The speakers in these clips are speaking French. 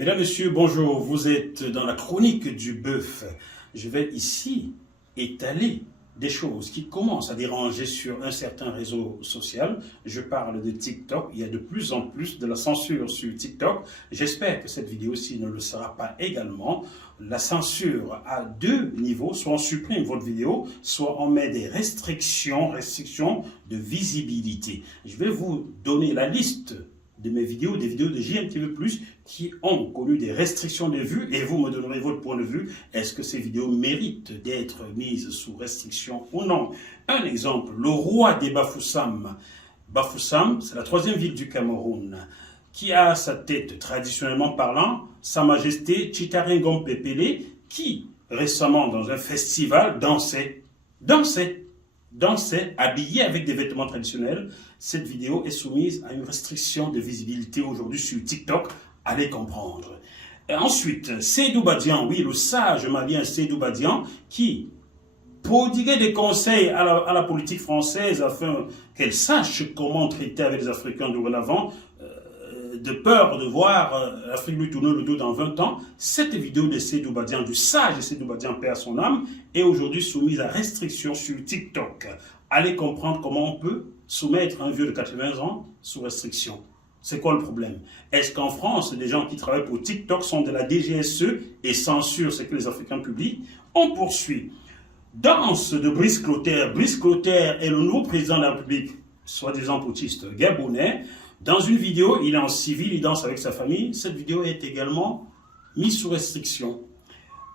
Mesdames, Messieurs, bonjour. Vous êtes dans la chronique du bœuf. Je vais ici étaler des choses qui commencent à déranger sur un certain réseau social. Je parle de TikTok. Il y a de plus en plus de la censure sur TikTok. J'espère que cette vidéo-ci ne le sera pas également. La censure à deux niveaux. Soit on supprime votre vidéo, soit on met des restrictions de visibilité. Je vais vous donner la liste de mes vidéos, des vidéos de JMTV+, qui ont connu des restrictions de vues, et vous me donnerez votre point de vue. Est-ce que ces vidéos méritent d'être mises sous restriction ou non? Un exemple, le roi des Bafoussam. Bafoussam, c'est la troisième ville du Cameroun, qui a à sa tête, traditionnellement parlant, Sa Majesté Chitaringom Pepele, qui, récemment, dans un festival, dansait, habillé avec des vêtements traditionnels. Cette vidéo est soumise à une restriction de visibilité aujourd'hui sur TikTok. Allez comprendre. Et ensuite, Seydou Badian, oui, le sage malien Seydou Badian, qui prodiguait des conseils à la politique française afin qu'elle sache comment traiter avec les Africains dorénavant, de peur de voir l'Afrique lui tourner le dos dans 20 ans. Cette vidéo de Seydou Badian, du sage Seydou Badian, paix à son âme, est aujourd'hui soumise à restriction sur TikTok. Allez comprendre comment on peut soumettre un vieux de 80 ans sous restriction. C'est quoi le problème? Est-ce qu'en France, les gens qui travaillent pour TikTok sont de la DGSE et censurent ce que les Africains publient? On poursuit. Danse de Brice Clotaire. Brice Clotaire est le nouveau président de la République, soi-disant putschiste gabonais. Dans une vidéo, il est en civil, il danse avec sa famille. Cette vidéo est également mise sous restriction.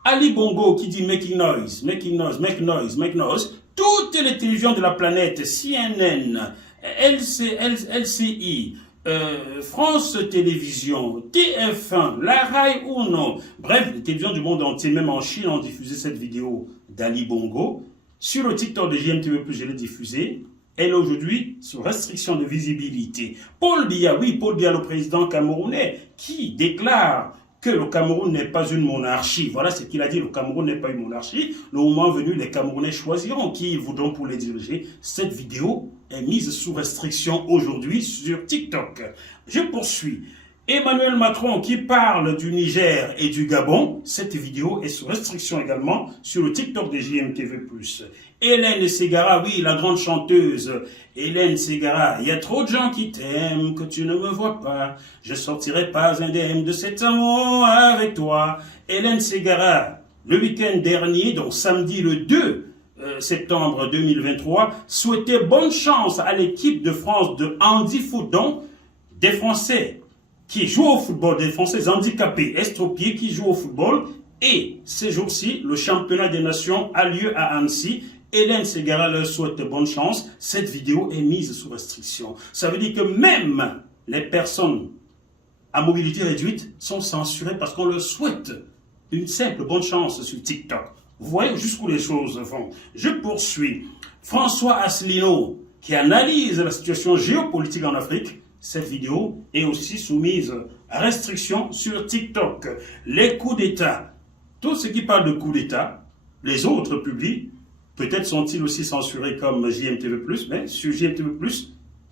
Ali Bongo qui dit making noise, making noise, make noise, make noise. Toutes les télévisions de la planète, CNN, LCI, France Télévisions, TF1, La Rai Uno, bref, les télévisions du monde entier, même en Chine, ont diffusé cette vidéo d'Ali Bongo. Sur le TikTok de JMTV+, je l'ai diffusée. Elle est aujourd'hui sous restriction de visibilité. Paul Biya, oui, Paul Biya, le président camerounais, qui déclare que le Cameroun n'est pas une monarchie. Voilà ce qu'il a dit, le Cameroun n'est pas une monarchie. Le moment venu, les Camerounais choisiront qui ils voudront pour les diriger. Cette vidéo est mise sous restriction aujourd'hui sur TikTok. Je poursuis. Emmanuel Macron qui parle du Niger et du Gabon, cette vidéo est sous restriction également sur le TikTok de JMTV+. Hélène Ségara, oui, la grande chanteuse. Hélène Ségara, il y a trop de gens qui t'aiment que tu ne me vois pas. Je sortirai pas indemne de cet amour avec toi. Hélène Ségara, le week-end dernier, donc samedi le 2 septembre 2023, souhaitait bonne chance à l'équipe de France de handi-foot, des Français qui jouent au football, des Français handicapés, estropiés qui jouent au football. Et ces jours-ci, le championnat des nations a lieu à Annecy. Hélène Ségara leur souhaite bonne chance. Cette vidéo est mise sous restriction. Ça veut dire que même les personnes à mobilité réduite sont censurées parce qu'on leur souhaite une simple bonne chance sur TikTok. Vous voyez jusqu'où les choses vont. Je poursuis. François Asselineau, qui analyse la situation géopolitique en Afrique. Cette vidéo est aussi soumise à restriction sur TikTok. Les coups d'État. Tous ceux qui parlent de coups d'État, les autres publient. Peut-être sont-ils aussi censurés comme JMTV+, mais sur JMTV+,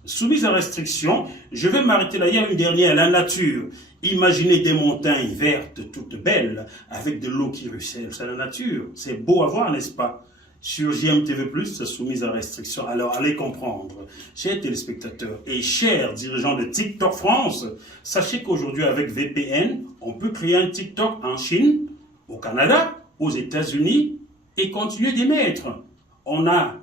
soumis à restriction. Je vais m'arrêter là. Il y a une dernière, la nature. Imaginez des montagnes vertes, toutes belles, avec de l'eau qui ruisselle. C'est la nature. C'est beau à voir, n'est-ce pas? Sur JMTV+, c'est soumis à restriction. Alors, allez comprendre. Chers téléspectateurs et chers dirigeants de TikTok France, sachez qu'aujourd'hui, avec VPN, on peut créer un TikTok en Chine, au Canada, aux États-Unis, et continuer d'émettre. On a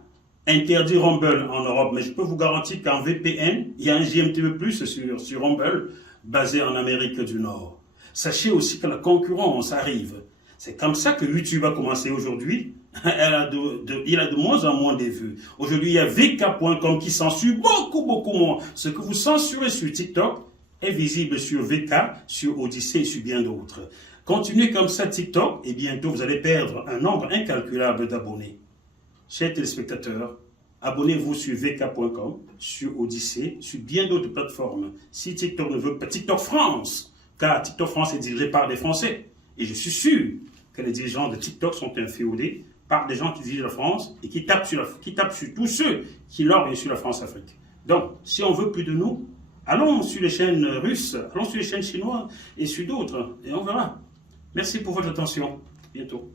interdit Rumble en Europe, mais je peux vous garantir qu'en VPN, il y a un JMTV+, sur Rumble, basé en Amérique du Nord. Sachez aussi que la concurrence arrive. C'est comme ça que YouTube a commencé aujourd'hui. Il a de moins en moins de vues. Aujourd'hui, il y a VK.com qui censure beaucoup moins. Ce que vous censurez sur TikTok est visible sur VK, sur Odyssée et sur bien d'autres. Continuez comme ça TikTok et bientôt vous allez perdre un nombre incalculable d'abonnés. Chers téléspectateurs, abonnez-vous sur VK.com, sur Odyssée, sur bien d'autres plateformes. Si TikTok ne veut pas, TikTok France, car TikTok France est dirigé par des Français. Et je suis sûr que les dirigeants de TikTok sont inféodés par des gens qui dirigent la France et qui tapent sur tous ceux qui lorgnent sur la France-Afrique. Donc, si on veut plus de nous, Allons sur les chaînes russes, allons sur les chaînes chinoises et sur d'autres, et on verra. Merci pour votre attention. À bientôt.